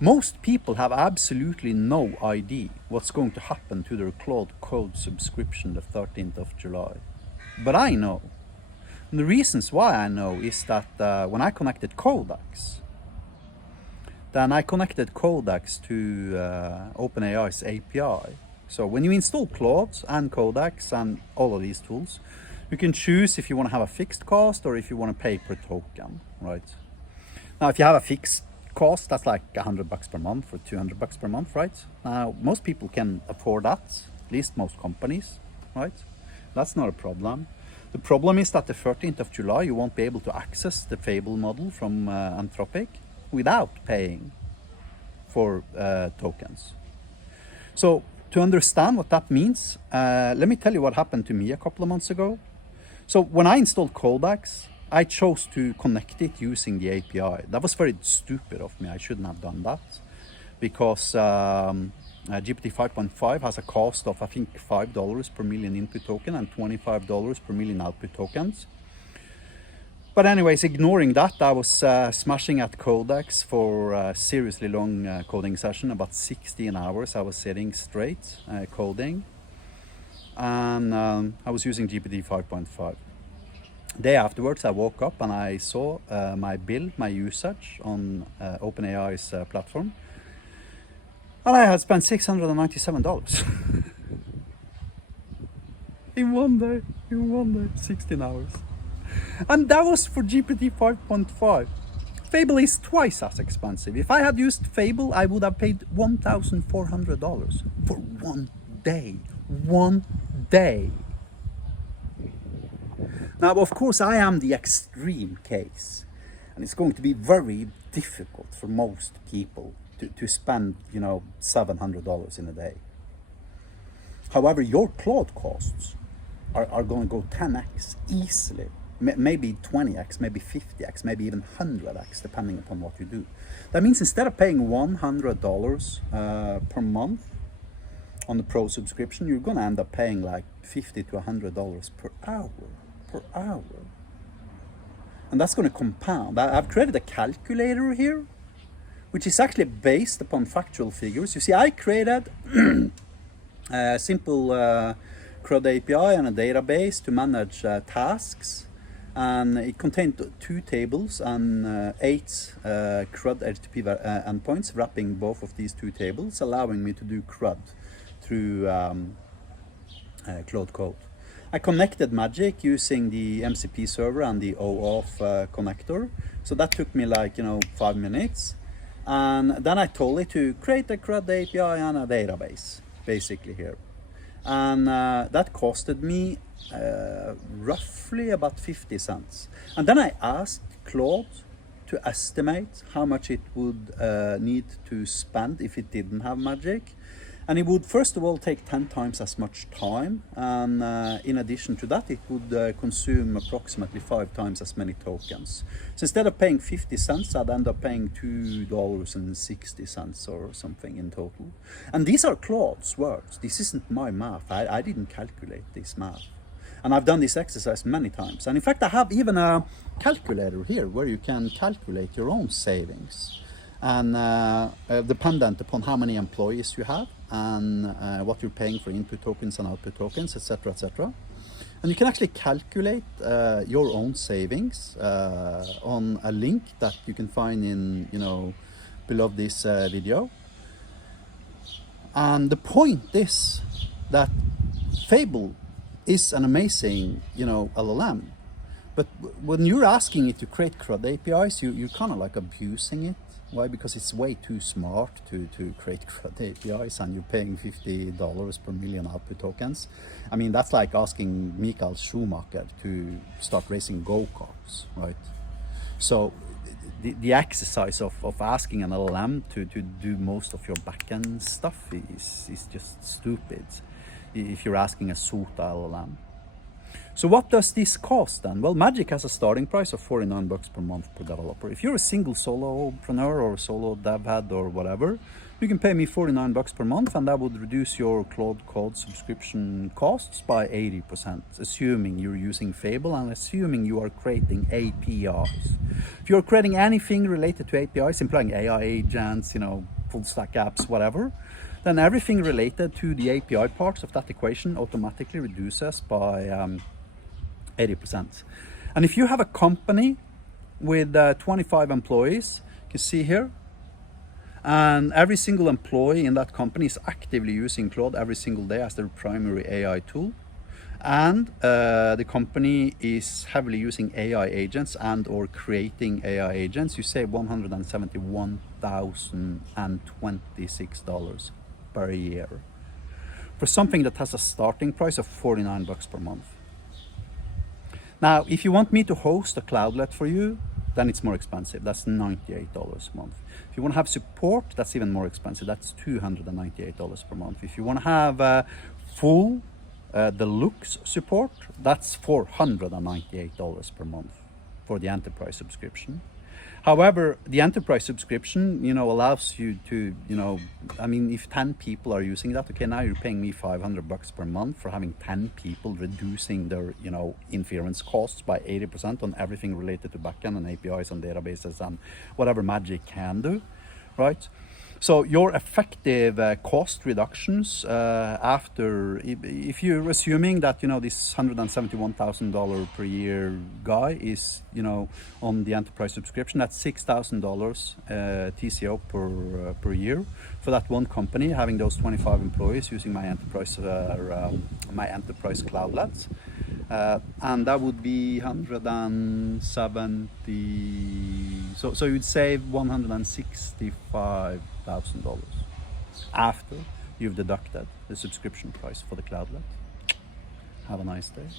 Most people have absolutely no idea what's going to happen to their Claude Code subscription the 13th of July. But I know. And the reasons why I know is that when I connected Codex, then I connected Codex to OpenAI's API. So when you install Claude and Codex and all of these tools, you can choose if you want to have a fixed cost or if you want to pay per token, right? Now, if you have a fixed cost, that's like $100 per month or $200 per month, right? Now, most people can afford that, at least most companies, right? That's not a problem. The problem is that the 13th of July, you won't be able to access the Fable model from Anthropic without paying for tokens. So to understand what that means, let me tell you what happened to me a couple of months ago. So when I installed Codex, I chose to connect it using the API. That was very stupid of me. I shouldn't have done that because GPT 5.5 has a cost of, I think, $5 per million input token and $25 per million output tokens. But anyways, ignoring that, I was smashing at Codex for a seriously long coding session, about 16 hours. I was sitting straight coding, and I was using GPT 5.5. Day afterwards, I woke up and I saw my bill, my usage on OpenAI's platform, and I had spent $697 in one day, 16 hours. And that was for GPT 5.5. Fable is twice as expensive. If I had used Fable, I would have paid $1,400 for 1 day. 1 day. Now, of course, I am the extreme case, and it's going to be very difficult for most people to spend, $700 in a day. However, your Claude costs are going to go 10x easily, maybe 20x, maybe 50x, maybe even 100x, depending upon what you do. That means instead of paying $100 per month on the Pro subscription, you're going to end up paying like $50 to $100 per hour. And that's going to compound. I've created a calculator here, which is actually based upon factual figures. You see, I created a simple CRUD API and a database to manage tasks, and it contained 2 tables and 8 CRUD HTTP endpoints wrapping both of these 2 tables, allowing me to do CRUD through Claude Code. I connected Magic using the MCP server and the OAuth connector. So that took me like, 5 minutes. And then I told it to create a CRUD API and a database, basically here. And that costed me roughly about 50 cents. And then I asked Claude to estimate how much it would need to spend if it didn't have Magic. And it would first of all take 10 times as much time, and in addition to that, it would consume approximately 5 times as many tokens. So instead of paying 50 cents, I'd end up paying $2.60 or something in total. And these are Claude's words. This isn't my math. I didn't calculate this math. And I've done this exercise many times. And in fact, I have even a calculator here where you can calculate your own savings. And dependent upon how many employees you have and what you're paying for input tokens and output tokens, etc., etc. And you can actually calculate your own savings on a link that you can find in, below this video. And the point is that Fable is an amazing, LLM. But when you're asking it to create CRUD APIs, you're kind of like abusing it. Why? Because it's way too smart to create CRUD APIs, and you're paying $50 per million output tokens. I mean, that's like asking Michael Schumacher to start racing go-karts, right? So the exercise of asking an LLM to do most of your backend stuff is just stupid if you're asking a SOTA LLM. So what does this cost then? Well, Magic has a starting price of $49 per month per developer. If you're a single solopreneur or solo dev head or whatever, you can pay me $49 per month, and that would reduce your Claude Code subscription costs by 80%, assuming you're using Fable and assuming you are creating APIs. If you're creating anything related to APIs, implying AI agents, full stack apps, whatever, then everything related to the API parts of that equation automatically reduces by 80%. And if you have a company with 25 employees, you can see here, and every single employee in that company is actively using Claude every single day as their primary AI tool, and the company is heavily using AI agents and or creating AI agents, you save $171,026 per year for something that has a starting price of $49 per month. Now, if you want me to host a cloudlet for you, then it's more expensive. That's $98 a month. If you want to have support, that's even more expensive. That's $298 per month. If you want to have full deluxe support, that's $498 per month for the enterprise subscription. However, the enterprise subscription, allows you to, if 10 people are using that, okay, now you're paying me $500 per month for having 10 people, reducing their, inference costs by 80% on everything related to backend and APIs and databases and whatever Magic can do, right? So your effective cost reductions after, if you're assuming that, this $171,000 per year guy is, on the enterprise subscription, that's $6,000 TCO per year for that one company, having those 25 employees using my enterprise cloudlets. And that would be 170, so you'd save $165,000 after you've deducted the subscription price for the cloudlet. Have a nice day.